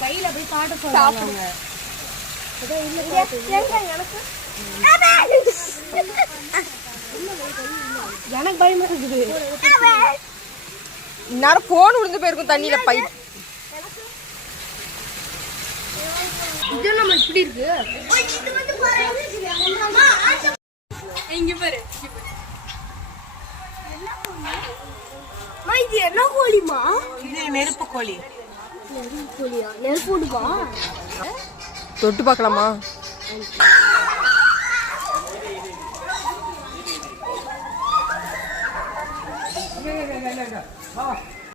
கையில போய் காட்ட சொல்றாங்க. எனக்கு பயமா இருக்குது. இந்நேரம் போன் விழுந்து போயிருக்கும் தண்ணியில பை. இது நம்ம இப்படி இருக்கு. இங்க பாரு. இது என்ன கோழிமா? இது நெருப்பு கோழி. நெருப்பு கோழியா? நெருப்பு விடுவா? தொட்டு பார்க்கலாமா? வா